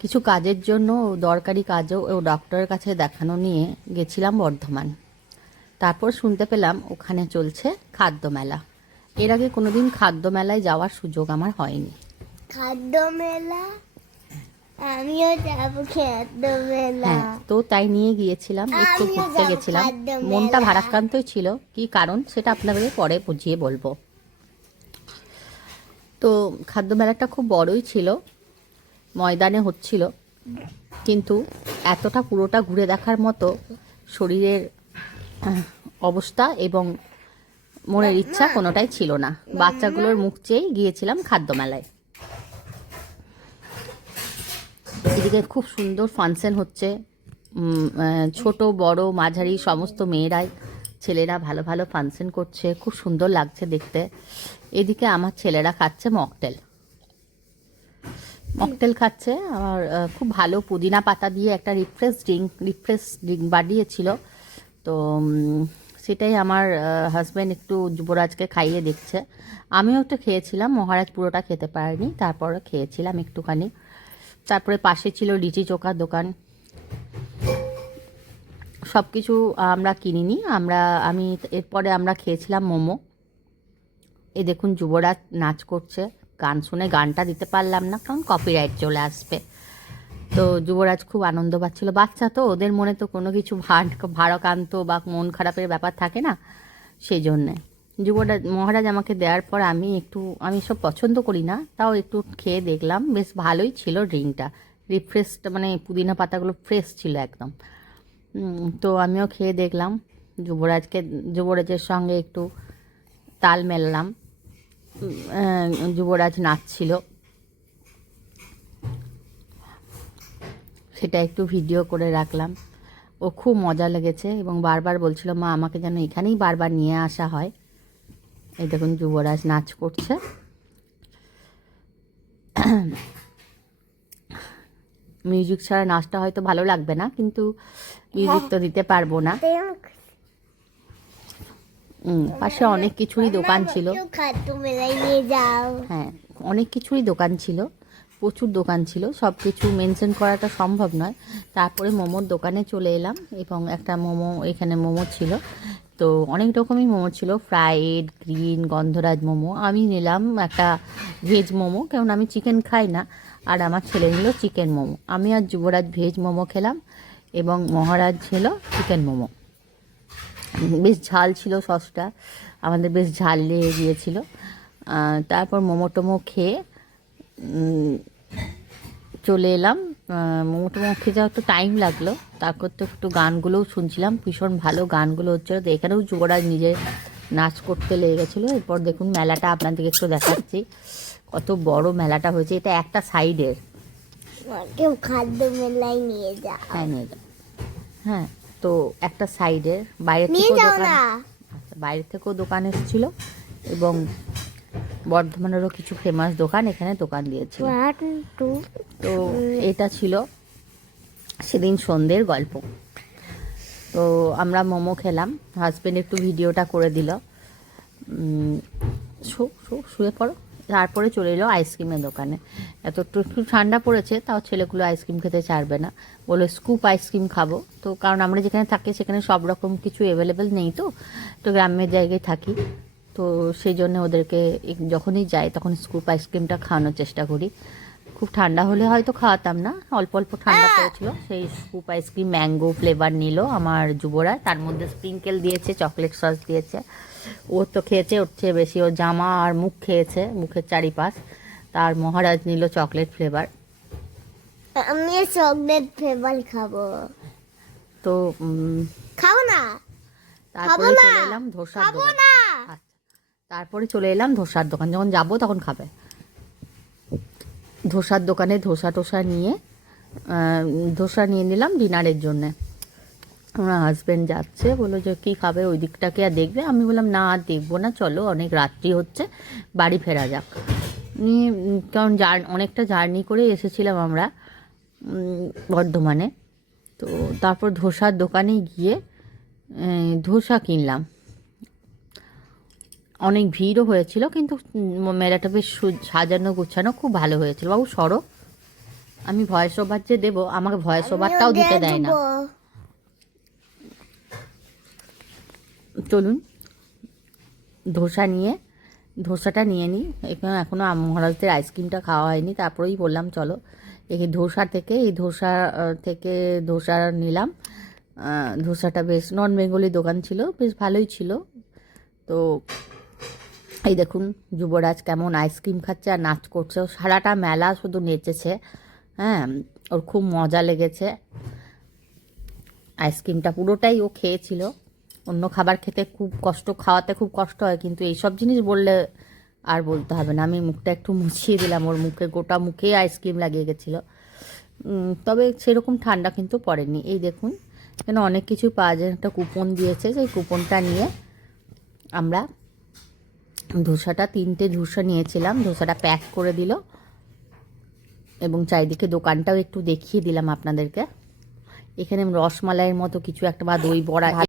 কিছু কাজের জন্য দরকারি কাজও ও ডক্টরের কাছে দেখানো নিয়ে গেছিলাম বর্ধমান। তারপর শুনতে পেলাম ওখানে চলছে খাদ্য মেলা। এর আগে কোনোদিন খাদ্য মেলায় যাওয়ার সুযোগ আমার হয়নি। খাদ্য মেলা, আমিও যাবো খাদ্য মেলা। হ্যাঁ, তো তাই নিয়ে গিয়েছিলাম, একটু আমিও ঘুরতে যাবো গেছিলাম। খাদ্য মনটা মেলা। ভারাক্রান্তই ছিল, কি কারণ সেটা আপনাদের পরে বুঝিয়ে বলবো। তো খাদ্য মেলাটা খুব বড়ই ছিল, ময়দানে হচ্ছিল, কিন্তু এতটা পুরোটা ঘুরে দেখার মতো শরীরের অবস্থা এবং মনের ইচ্ছা কোনোটাই ছিল না। বাচ্চাগুলোর মুখ চেয়েই গিয়েছিলাম খাদ্য মেলায়। এদিকে খুব সুন্দর ফাংশন হচ্ছে, ছোট বড় মাঝারি সমস্ত মেয়েরাই, ছেলেরা ভালো ভালো ফাংশন করছে, খুব সুন্দর লাগছে দেখতে। এদিকে আমার ছেলেরা খাচ্ছে মকটেল। মকটেল খাচ্ছে আমার খুব ভালো পুদিনা পাতা দিয়ে একটা রিফ্রেশ ড্রিঙ্ক বানিয়েছিল। তো সেটাই আমার হাজব্যান্ড একটু যুবরাজকে খাইয়ে দিচ্ছে। আমিও একটু খেয়েছিলাম, মহারাজ পুরোটা খেতে পারেনি, তারপরে খেয়েছিলাম একটুখানি। তারপরে পাশে ছিল লিচি চোখার দোকান। সব কিছু আমরা কিনিনি, আমি এরপরে আমরা খেয়েছিলাম মোমো। এই দেখুন যুবরাজ নাচ করছে, গান শুনে গানটা দিতে পারলাম না কারণ কপিরাইট চলে আসবে। তো যুবরাজ খুব আনন্দ পাচ্ছিল, বাচ্চা তো, ওদের মনে তো কোনো কিছু ভারাক্রান্ত বা মন খারাপের ব্যাপার থাকে না, সেই জন্যে মহারাজ আমাকে দেওয়ার পর আমি সব পছন্দ করি না, তাও একটু খেয়ে দেখলাম, বেশ ভালোই ছিল ড্রিঙ্কটা। রিফ্রেশটা মানে পুদিনা পাতাগুলো ফ্রেশ ছিল একদম। তো আমিও খেয়ে দেখলাম, যুবরাজের সঙ্গে একটু তাল মেলালাম। যুবরাজ নাচছিল, সেটা একটু ভিডিও করে রাখলাম। ও খুব মজা লেগেছে এবং বারবার বলছিল, মা আমাকে যেন এখানেই বারবার নিয়ে আসা হয়। এই দেখুন যুবরাজ নাচ করছে। মিউজিক ছাড়া নাচটা হয়তো ভালো লাগবে না, কিন্তু মিউজিক তো দিতে পারবো না। পাশে অনেক কিছুরই দোকান ছিল। খাদ্য মেলায় নিয়ে যাও। হ্যাঁ, অনেক কিছুরই দোকান ছিল, প্রচুর দোকান ছিল, সব কিছু মেনশন করাটা সম্ভব নয়। তারপরে মোমোর দোকানে চলে এলাম এবং একটা এখানে মোমো ছিল। তো অনেক রকমই মোমো ছিল, ফ্রাইড, গ্রিন, গন্ধরাজ মোমো। আমি নিলাম একটা ভেজ মোমো, কারণ আমি চিকেন খাই না, আর আমার ছেলে নিল চিকেন মোমো। আমি আর যুবরাজ ভেজ মোমো খেলাম এবং মহারাজ ছিল চিকেন মোমো। বেশ ঝাল ছিল সসটা, আমাদের বেশ ঝাল লেগে গিয়েছিল। তারপর মোমো টোমো খেয়ে চলে এলাম। মোমো টোমো খেতে একটু টাইম লাগলো, তারপর তো একটু গানগুলোও শুনছিলাম, ভীষণ ভালো গানগুলো হচ্ছিলো। তো এখানেও যুবরাজ নিজে নাচ করতে লেগে গেছিলো। এরপর দেখুন মেলাটা আপনাদেরকে একটু দেখাচ্ছি, কত বড় মেলাটা হয়েছে। এটা একটা সাইডের। কেউ খাদ্য মেলায় নিয়ে যা। হ্যাঁ, নিয়ে যাও। হ্যাঁ, তো একটা সাইডের, বাইরের নিয়ে থেকেও যাও দোকান, না। আচ্ছা, বাইরের থেকেও দোকান এসেছিল এবং বর্ধমানেরও কিছু ফেমাস দোকান এখানে দোকান দিয়েছিল। তো এটা ছিল সেদিন সন্ধ্যের গল্প। তো আমরা মোমো খেলাম, হাজব্যান্ড একটু ভিডিওটা করে দিল, শুয়ে পড়ো। তারপরে চলে এলো আইসক্রিমের দোকানে। একটু ঠান্ডা পড়েছে, তাও ছেলেগুলো আইসক্রিম খেতে ছাড়বে না, বলে স্কুপ আইসক্রিম খাবো। তো কারণ আমরা যেখানে থাকি সেখানে সব রকম কিছু অ্যাভেলেবেল নেই, তো গ্রামের জায়গায় থাকি, তো সেই জন্য ওদেরকে যখনই যাই তখন স্কুপ আইসক্রিমটা খাওয়ানোর চেষ্টা করি। খুব ঠান্ডা হলে হয়তো খাওয়াতাম না, অল্প অল্প ঠান্ডা পড়েছিল। সেই স্কুপ আইসক্রিম ম্যাঙ্গো ফ্লেভার নিল আমার যুবরা, তার মধ্যে স্প্রিঙ্কেল দিয়েছে, চকলেট সস দিয়েছে। ও তো খেয়েছে, ওর চেয়ে বেশি ওর জামা আর মুখ খেয়েছে, মুখের চারিপাশ। তার মহারাজ নিল চকলেট ফ্লেভার। আমি চকলেট ফ্লেভার খাবো। তো খাও না। তারপরে চলে এলাম ধোসার দোকান। আচ্ছা, তারপরে চলে এলাম ধোসার দোকান, যখন যাবো তখন খাবে। ধোসার দোকানে ধোসা নিয়ে ধোসা নিয়ে নিলাম ডিনারের জন্যে। আমার হাজব্যান্ড যাচ্ছে, বললো যে কী খাবে, ওই দিকটাকে আর দেখবে? আমি বললাম না, আর দেখবো না, চলো অনেক রাত্রি হচ্ছে, বাড়ি ফেরা যাক। কারণ অনেকটা জার্নি করে এসেছিলাম আমরা বর্ধমানে। তো তারপর ধোসার দোকানে গিয়ে ধোসা কিনলাম। অনেক ভিড়ও হয়েছিল, কিন্তু মেলাটা বেশ সাজানো গোছানো, খুব ভালো হয়েছিল। বাবু সরো, আমি ভয়েস ওভার যে দেবো, আমাকে ভয়েস ওভারটাও দিতে দেয় না। চলুন ধোসাটা নিয়ে নিই। এখানে এখনও মহারাজদের আইসক্রিমটা খাওয়া হয়নি, তারপরেই বললাম চলো এই ধোসা নিলাম। ধোসাটা বেশ নন বেঙ্গলি দোকান ছিল, বেশ ভালোই ছিল। তো এই দেখুন যুবরাজ কেমন আইসক্রিম খাচ্ছে আর নাচ করছে, ও সারাটা মেলা শুধু নেচেছে। হ্যাঁ, ওর খুব মজা লেগেছে। আইসক্রিমটা পুরোটাই ও খেয়েছিল। অন্য খাবার খাওয়াতে খুব কষ্ট হয়, কিন্তু এইসব জিনিস বললে আর বলতে হবে না। আমি মুখটা একটু মুছিয়ে দিলাম, ওর গোটা মুখেই আইসক্রিম লাগিয়ে গেছিলো। তবে সেরকম ঠান্ডা কিন্তু পড়েনি। এই দেখুন এখানে অনেক কিছু পাওয়া যায়, একটা কুপন দিয়েছে, সেই কুপনটা নিয়ে আমরা 3টে ধোসা নিয়েছিলাম। ধোসাটা প্যাক করে দিল এবং চারিদিকে দোকানটাও একটু দেখিয়ে দিলাম আপনাদেরকে। এখানে রসমালাইয়ের মতো কিছু একটা বা দই বড়া